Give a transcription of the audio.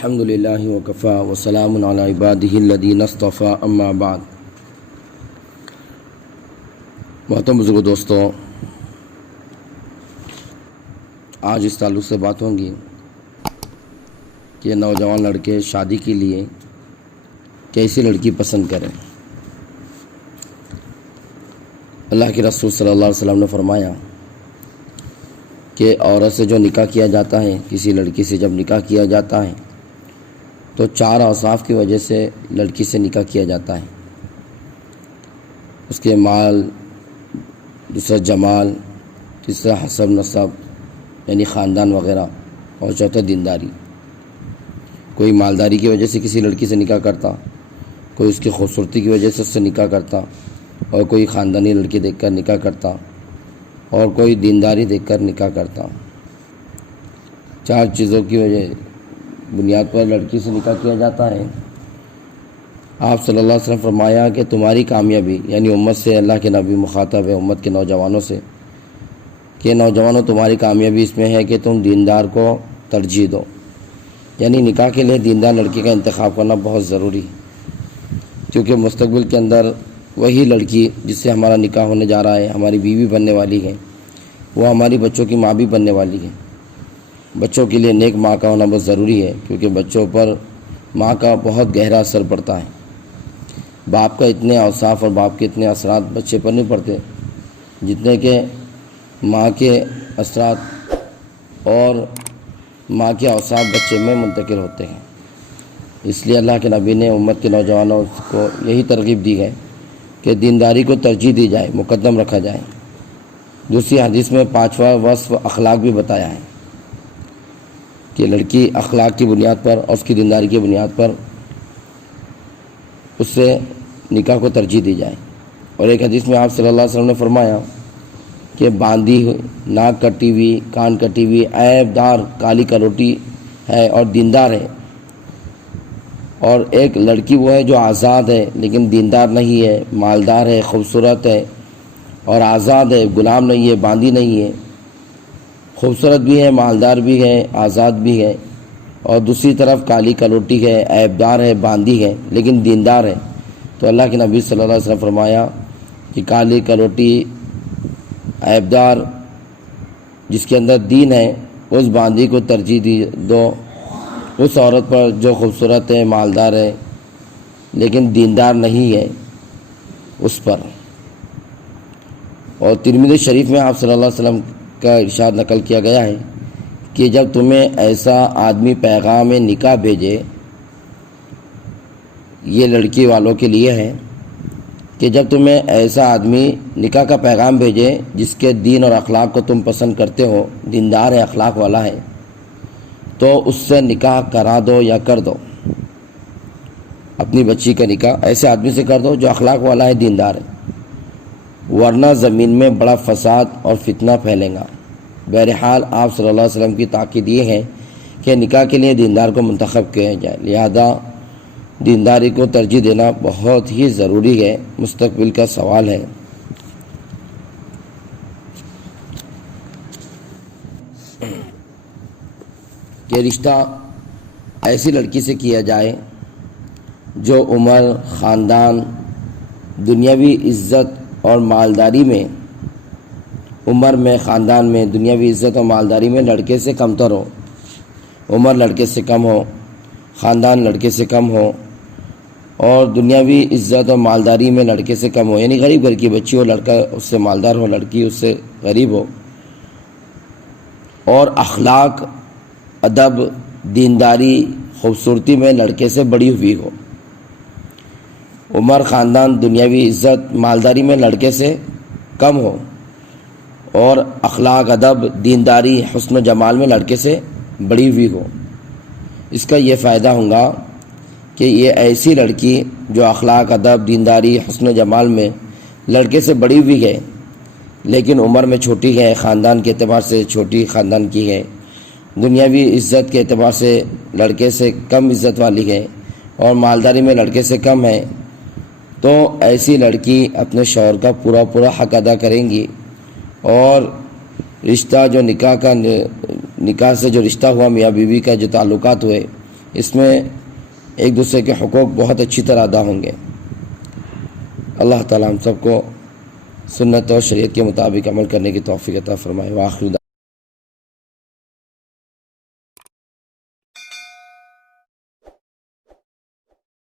الحمد للہ وکفا وسلام علی عبادہ الذین اصطفیٰ اما بعد۔ محترم بزرگ دوستوں، آج اس تعلق سے بات ہوں گی کہ نوجوان لڑکے شادی کے لیے کیسی لڑکی پسند کریں۔ اللہ کے رسول صلی اللہ علیہ وسلم نے فرمایا کہ عورت سے جو نکاح کیا جاتا ہے، کسی لڑکی سے جب نکاح کیا جاتا ہے تو 4 اوصاف کی وجہ سے لڑکی سے نکاح کیا جاتا ہے۔ اس کے مال، دوسرا جمال، تیسرا حسب نسب یعنی خاندان وغیرہ، اور چوتھا دینداری۔ کوئی مالداری کی وجہ سے کسی لڑکی سے نکاح کرتا، کوئی اس کی خوبصورتی کی وجہ سے اس سے نکاح کرتا، اور کوئی خاندانی لڑکی دیکھ کر نکاح کرتا، اور کوئی دینداری دیکھ کر نکاح کرتا۔ 4 چیزوں کی وجہ بنیاد پر لڑکی سے نکاح کیا جاتا ہے۔ آپ صلی اللہ علیہ وسلم فرمایا کہ تمہاری کامیابی، یعنی امت سے اللہ کے نبی مخاطب ہے امت کے نوجوانوں سے، کہ نوجوانوں تمہاری کامیابی اس میں ہے کہ تم دیندار کو ترجیح دو، یعنی نکاح کے لیے دیندار لڑکی کا انتخاب کرنا بہت ضروری ہے، کیونکہ مستقبل کے اندر وہی لڑکی جس سے ہمارا نکاح ہونے جا رہا ہے، ہماری بیوی بننے والی ہے، وہ ہماری بچوں کی ماں بھی بننے والی ہے۔ بچوں کے لیے نیک ماں کا ہونا بہت ضروری ہے، کیونکہ بچوں پر ماں کا بہت گہرا اثر پڑتا ہے۔ باپ کا اتنے اوصاف اور باپ کے اتنے اثرات بچے پر نہیں پڑتے جتنے کہ ماں کے اثرات اور ماں کے اوصاف بچے میں منتقل ہوتے ہیں۔ اس لیے اللہ کے نبی نے امت کے نوجوانوں کو یہی ترغیب دی ہے کہ دینداری کو ترجیح دی جائے، مقدم رکھا جائے۔ دوسری حدیث میں 5واں وصف اخلاق بھی بتایا ہے کہ لڑکی اخلاق کی بنیاد پر اور اس کی دینداری کی بنیاد پر اس سے نکاح کو ترجیح دی جائے۔ اور ایک حدیث میں آپ صلی اللہ علیہ وسلم نے فرمایا کہ باندھی ہوئی، ناک کٹی ہوئی، کان کٹی ہوئی، عیب دار، کالی کروٹی ہے اور دیندار ہے، اور ایک لڑکی وہ ہے جو آزاد ہے لیکن دیندار نہیں ہے، مالدار ہے، خوبصورت ہے اور آزاد ہے، غلام نہیں ہے، باندھی نہیں ہے، خوبصورت بھی ہے، مالدار بھی ہے، آزاد بھی ہے، اور دوسری طرف کالی کلوٹی ہے، عیب دار ہے، باندھی ہے لیکن دیندار ہے، تو اللہ کے نبی صلی اللہ علیہ وسلم فرمایا کہ کالی کلوٹی، عیب دار جس کے اندر دین ہے، اس باندھی کو ترجیح دو اس عورت پر جو خوبصورت ہے، مالدار ہے لیکن دیندار نہیں ہے اس پر۔ اور ترمذی شریف میں آپ صلی اللہ علیہ وسلم کا ارشاد نقل کیا گیا ہے کہ جب تمہیں ایسا آدمی پیغام نکاح بھیجے، یہ لڑکی والوں کے لیے ہے کہ جب تمہیں ایسا آدمی نکاح کا پیغام بھیجے جس کے دین اور اخلاق کو تم پسند کرتے ہو، دیندار ہے، اخلاق والا ہے، تو اس سے نکاح کرا دو یا کر دو۔ اپنی بچی کا نکاح ایسے آدمی سے کر دو جو اخلاق والا ہے، دیندار ہے، ورنہ زمین میں بڑا فساد اور فتنہ پھیلے گا۔ بہرحال آپ صلی اللہ علیہ وسلم کی تاکید یہ ہے کہ نکاح کے لیے دیندار کو منتخب کیا جائے، لہذا دینداری کو ترجیح دینا بہت ہی ضروری ہے، مستقبل کا سوال ہے۔ کہ رشتہ ایسی لڑکی سے کیا جائے جو عمر، خاندان، دنیاوی عزت اور مالداری میں، عمر میں، خاندان میں، دنیاوی عزت اور مالداری میں لڑکے سے کمتر ہو، عمر لڑکے سے کم ہو، خاندان لڑکے سے کم ہو، اور دنیاوی عزت اور مالداری میں لڑکے سے کم ہو، یعنی غریب گھر کی بچی ہو، لڑکا اس سے مالدار ہو، لڑکی اس سے غریب ہو، اور اخلاق، ادب، دینداری، خوبصورتی میں لڑکے سے بڑی ہوئی ہو، عمر، خاندان، دنیاوی عزت، مالداری میں لڑکے سے کم ہو، اور اخلاق، ادب، دینداری، حسن و جمال میں لڑکے سے بڑی ہوئی ہو۔ اس کا یہ فائدہ ہوگا کہ یہ ایسی لڑکی جو اخلاق، ادب، دینداری، حسن و جمال میں لڑکے سے بڑی ہوئی ہے لیکن عمر میں چھوٹی ہے، خاندان کے اعتبار سے چھوٹی خاندان کی ہے، دنیاوی عزت کے اعتبار سے لڑکے سے کم عزت والی ہے، اور مالداری میں لڑکے سے کم ہے، تو ایسی لڑکی اپنے شوہر کا پورا حق ادا کریں گی، اور رشتہ جو نکاح سے جو رشتہ ہوا، میاں بیوی کا جو تعلقات ہوئے، اس میں ایک دوسرے کے حقوق بہت اچھی طرح ادا ہوں گے۔ اللہ تعالیٰ ہم سب کو سنت اور شریعت کے مطابق عمل کرنے کی توفیق عطا فرمائے۔ وآخر